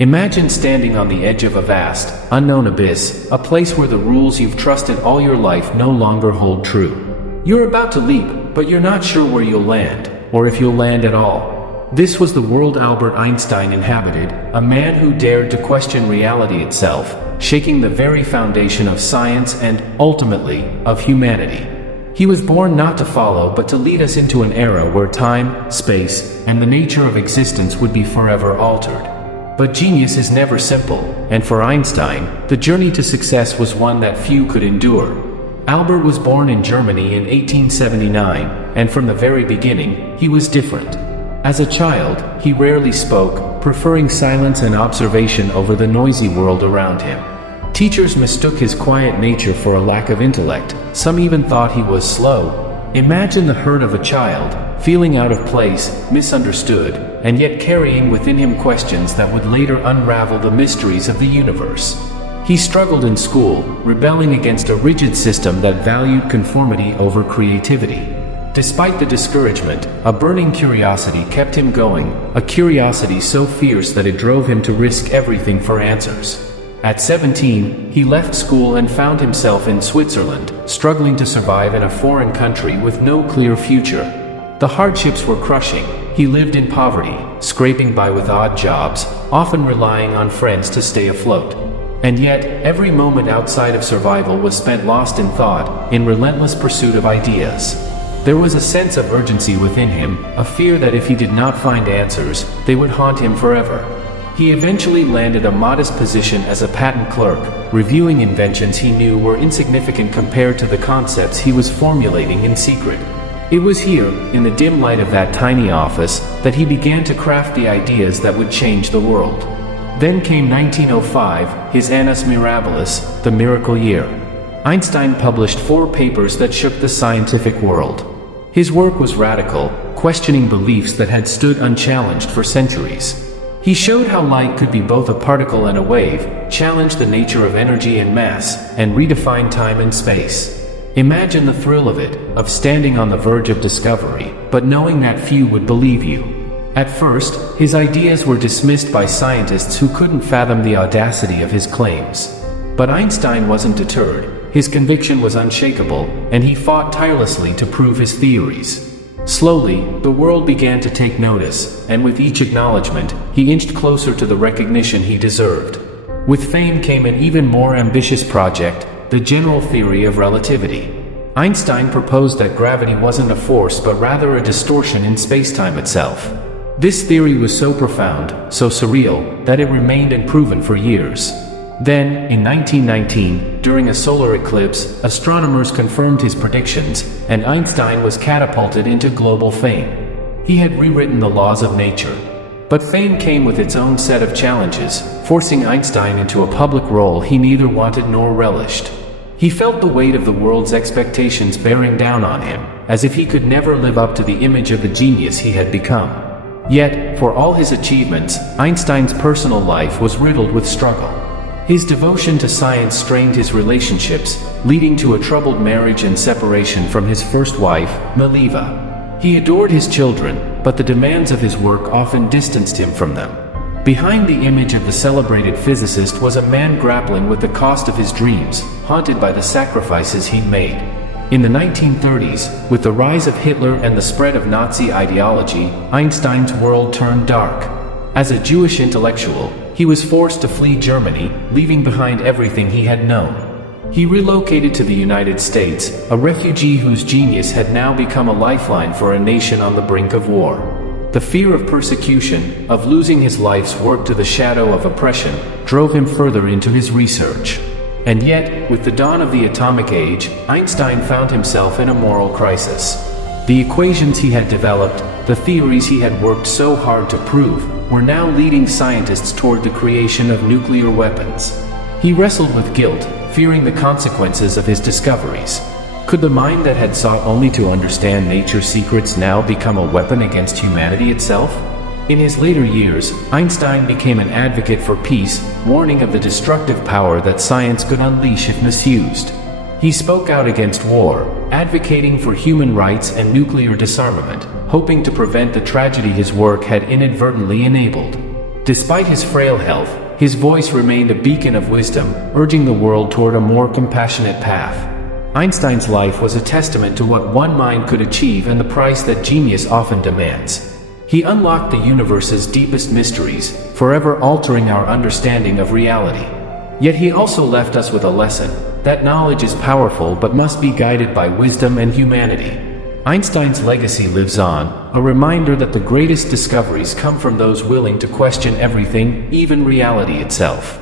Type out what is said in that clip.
Imagine standing on the edge of a vast, unknown abyss, a place where the rules you've trusted all your life no longer hold true. You're about to leap, but you're not sure where you'll land, or if you'll land at all. This was the world Albert Einstein inhabited, a man who dared to question reality itself, shaking the very foundation of science and, ultimately, of humanity. He was born not to follow but to lead us into an era where time, space, and the nature of existence would be forever altered. But genius is never simple, and for Einstein, the journey to success was one that few could endure. Albert was born in Germany in 1879, and from the very beginning, he was different. As a child, he rarely spoke, preferring silence and observation over the noisy world around him. Teachers mistook his quiet nature for a lack of intellect. Some even thought he was slow. Imagine the hurt of a child, feeling out of place, misunderstood, and yet carrying within him questions that would later unravel the mysteries of the universe. He struggled in school, rebelling against a rigid system that valued conformity over creativity. Despite the discouragement, a burning curiosity kept him going, a curiosity so fierce that it drove him to risk everything for answers. At 17, he left school and found himself in Switzerland, struggling to survive in a foreign country with no clear future. The hardships were crushing. He lived in poverty, scraping by with odd jobs, often relying on friends to stay afloat. And yet, every moment outside of survival was spent lost in thought, in relentless pursuit of ideas. There was a sense of urgency within him, a fear that if he did not find answers, they would haunt him forever. He eventually landed a modest position as a patent clerk, reviewing inventions he knew were insignificant compared to the concepts he was formulating in secret. It was here, in the dim light of that tiny office, that he began to craft the ideas that would change the world. Then came 1905, his annus mirabilis, the miracle year. Einstein published 4 papers that shook the scientific world. His work was radical, questioning beliefs that had stood unchallenged for centuries. He showed how light could be both a particle and a wave, challenged the nature of energy and mass, and redefined time and space. Imagine the thrill of it, of standing on the verge of discovery, but knowing that few would believe you. At first, his ideas were dismissed by scientists who couldn't fathom the audacity of his claims. But Einstein wasn't deterred. His conviction was unshakable, and he fought tirelessly to prove his theories. Slowly, the world began to take notice, and with each acknowledgement, he inched closer to the recognition he deserved. With fame came an even more ambitious project, the general theory of relativity. Einstein proposed that gravity wasn't a force but rather a distortion in space-time itself. This theory was so profound, so surreal, that it remained unproven for years. Then, in 1919, during a solar eclipse, astronomers confirmed his predictions, and Einstein was catapulted into global fame. He had rewritten the laws of nature. But fame came with its own set of challenges, forcing Einstein into a public role he neither wanted nor relished. He felt the weight of the world's expectations bearing down on him, as if he could never live up to the image of the genius he had become. Yet, for all his achievements, Einstein's personal life was riddled with struggle. His devotion to science strained his relationships, leading to a troubled marriage and separation from his first wife, Mileva. He adored his children, but the demands of his work often distanced him from them. Behind the image of the celebrated physicist was a man grappling with the cost of his dreams, haunted by the sacrifices he'd made. In the 1930s, with the rise of Hitler and the spread of Nazi ideology, Einstein's world turned dark. As a Jewish intellectual, he was forced to flee Germany, leaving behind everything he had known. He relocated to the United States, a refugee whose genius had now become a lifeline for a nation on the brink of war. The fear of persecution, of losing his life's work to the shadow of oppression, drove him further into his research. And yet, with the dawn of the atomic age, Einstein found himself in a moral crisis. The equations he had developed, the theories he had worked so hard to prove, were now leading scientists toward the creation of nuclear weapons. He wrestled with guilt, fearing the consequences of his discoveries. Could the mind that had sought only to understand nature's secrets now become a weapon against humanity itself? In his later years, Einstein became an advocate for peace, warning of the destructive power that science could unleash if misused. He spoke out against war, advocating for human rights and nuclear disarmament, hoping to prevent the tragedy his work had inadvertently enabled. Despite his frail health, his voice remained a beacon of wisdom, urging the world toward a more compassionate path. Einstein's life was a testament to what one mind could achieve and the price that genius often demands. He unlocked the universe's deepest mysteries, forever altering our understanding of reality. Yet he also left us with a lesson, that knowledge is powerful but must be guided by wisdom and humanity. Einstein's legacy lives on, a reminder that the greatest discoveries come from those willing to question everything, even reality itself.